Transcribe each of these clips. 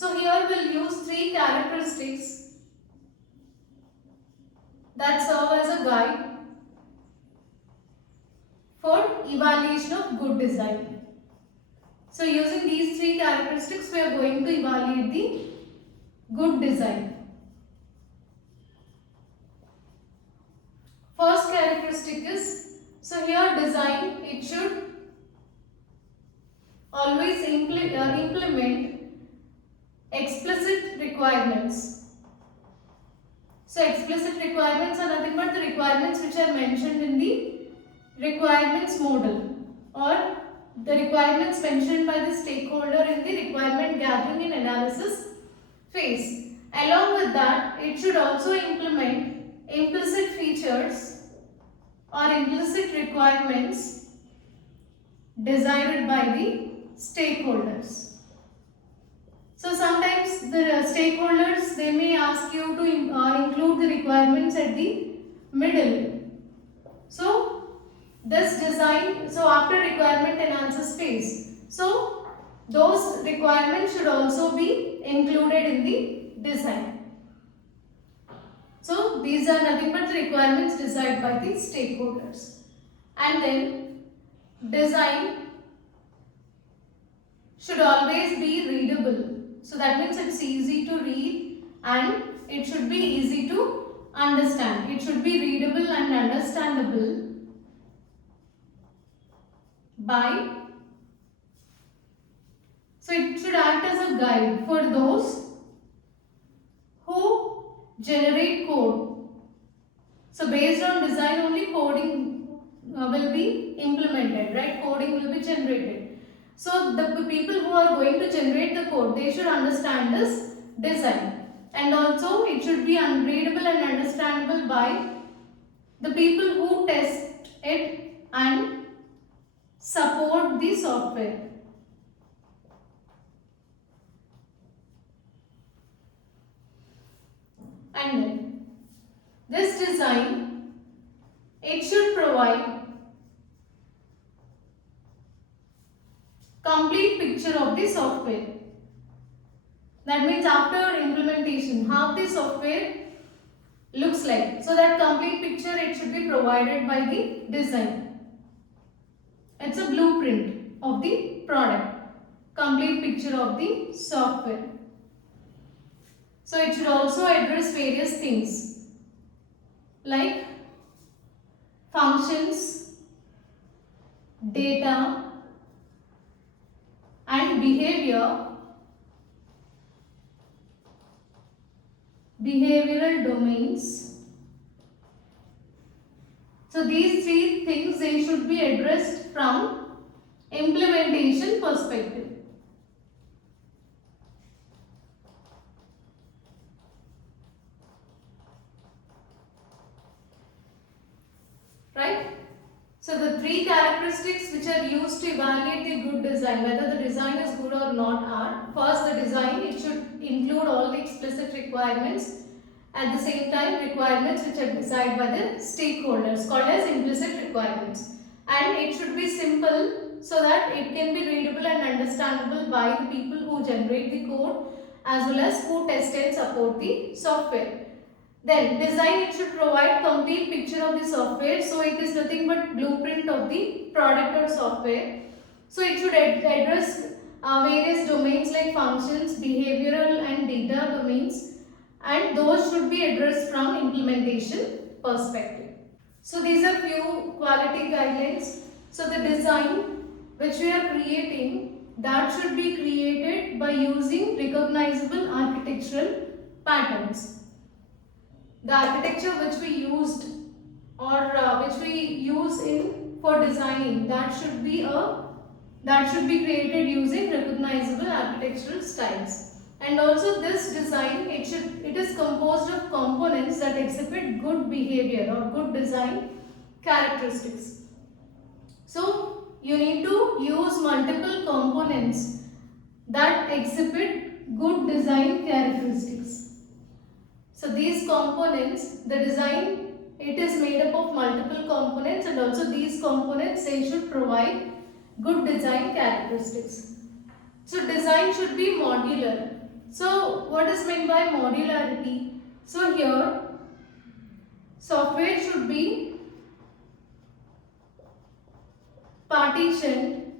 So here we'll use three characteristics that serve as a guide for evaluation of good design. So using these three characteristics, we are going to evaluate the good design. First characteristic is, so here design, it should always implement explicit requirements. So explicit requirements are nothing but the requirements which are mentioned in the requirements model, or the requirements mentioned by the stakeholder in the requirement gathering and analysis phase. Along with that, it should also implement implicit features or implicit requirements desired by the stakeholders. So sometimes the stakeholders, they may ask you to include the requirements at the middle. So this design, so after requirement analysis phase, so those requirements should also be included in the design. So these are nothing but the requirements decided by the stakeholders. And then design should always be readable. So that means it's easy to read and it should be easy to understand. It should be readable and understandable by, so it should act as a guide for those who generate code. So based on design only coding will be implemented, right? Coding will be generated. So the people who are going to generate the code, they should understand this design. And also it should be readable and understandable by the people who test it and support the software. And then this design, it should provide complete picture of the software. That means after implementation, how the software looks like. So that complete picture, it should be provided by the design. It's a blueprint of the product, complete picture of the software. So it should also address various things like functions, data and behavioral domains. So these three things, they should be addressed from implementation perspective. Right? So the three characteristics which are used to evaluate the good design, whether the design is good or not, are: first, the design, it should include all the explicit requirements. At the same time, requirements which are decided by the stakeholders, called as implicit requirements. And it should be simple so that it can be readable and understandable by the people who generate the code as well as who test and support the software. Then design, it should provide complete picture of the software. So it is nothing but blueprint of the product or software. So it should address various domains like functions, behavioral and data domains, and those should be addressed from implementation perspective. So these are few quality guidelines. So the design which we are creating, that should be created by using recognizable architectural patterns. The architecture which we used or which we use in for designing, that should be created using recognizable architectural styles. And also this design, it is composed of components that exhibit good behavior or good design characteristics. So you need to use multiple components that exhibit good design characteristics. So these components, the design, it is made up of multiple components, and also these components, they should provide good design characteristics. So design should be modular. So what is meant by modularity? So here software should be partitioned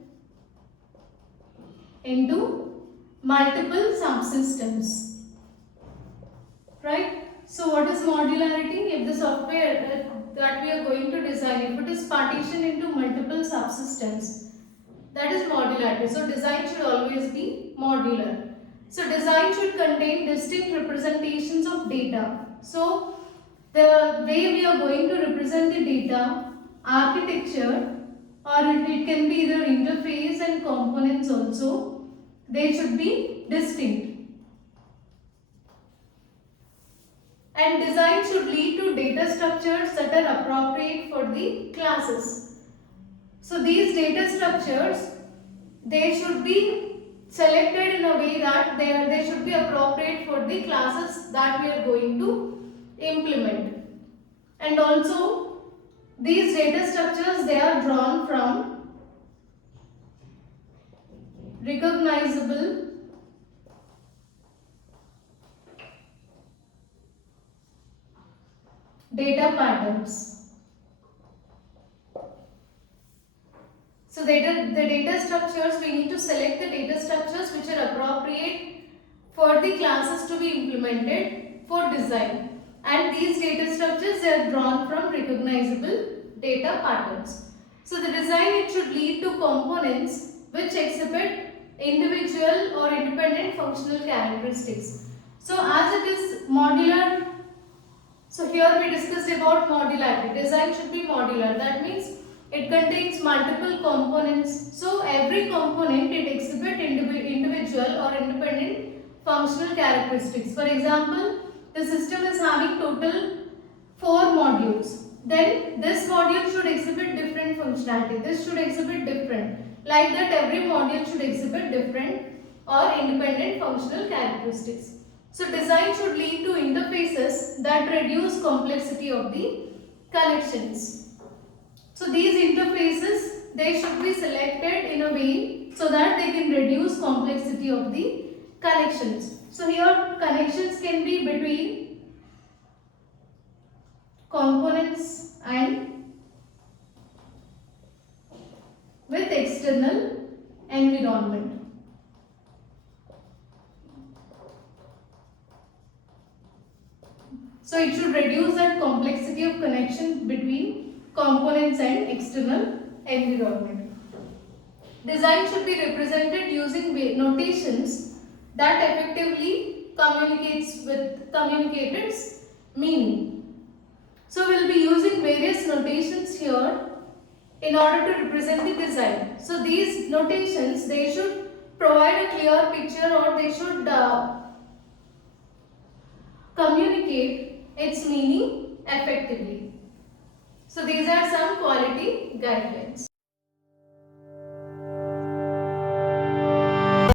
into multiple subsystems, right? So what is modularity? If the software that we are going to design, if it is partitioned into multiple subsystems, that is modularity. So design should always be modular. So design should contain distinct representations of data. So the way we are going to represent the data, architecture, or it can be either interface and components also, they should be distinct. And design should lead to data structures that are appropriate for the classes. So these data structures, they should be selected in a way that they should be appropriate for the classes that we are going to implement. And also these data structures, they are drawn from recognizable data patterns. So the data structures, we need to select the data structures which are appropriate for the classes to be implemented for design. And these data structures, they are drawn from recognizable data patterns. So the design, it should lead to components which exhibit individual or independent functional characteristics. So as it is modular, so here we discussed about modularity. Design should be modular. That means it contains multiple components. So every component, it exhibits individual or independent functional characteristics. For example, the system is having total 4 modules. Then this module should exhibit different functionality. This should exhibit different. Like that, every module should exhibit different or independent functional characteristics. So design should lead to interfaces that reduce complexity of the connections. So these interfaces, they should be selected in a way so that they can reduce complexity of the connections. So here connections can be between components and with external environment. So it should reduce that complexity of connection between components and external environment. Design should be represented using notations that effectively communicates its meaning. So we will be using various notations here in order to represent the design. So these notations, they should provide a clear picture, or they should communicate its meaning effectively. So these are some quality guidelines.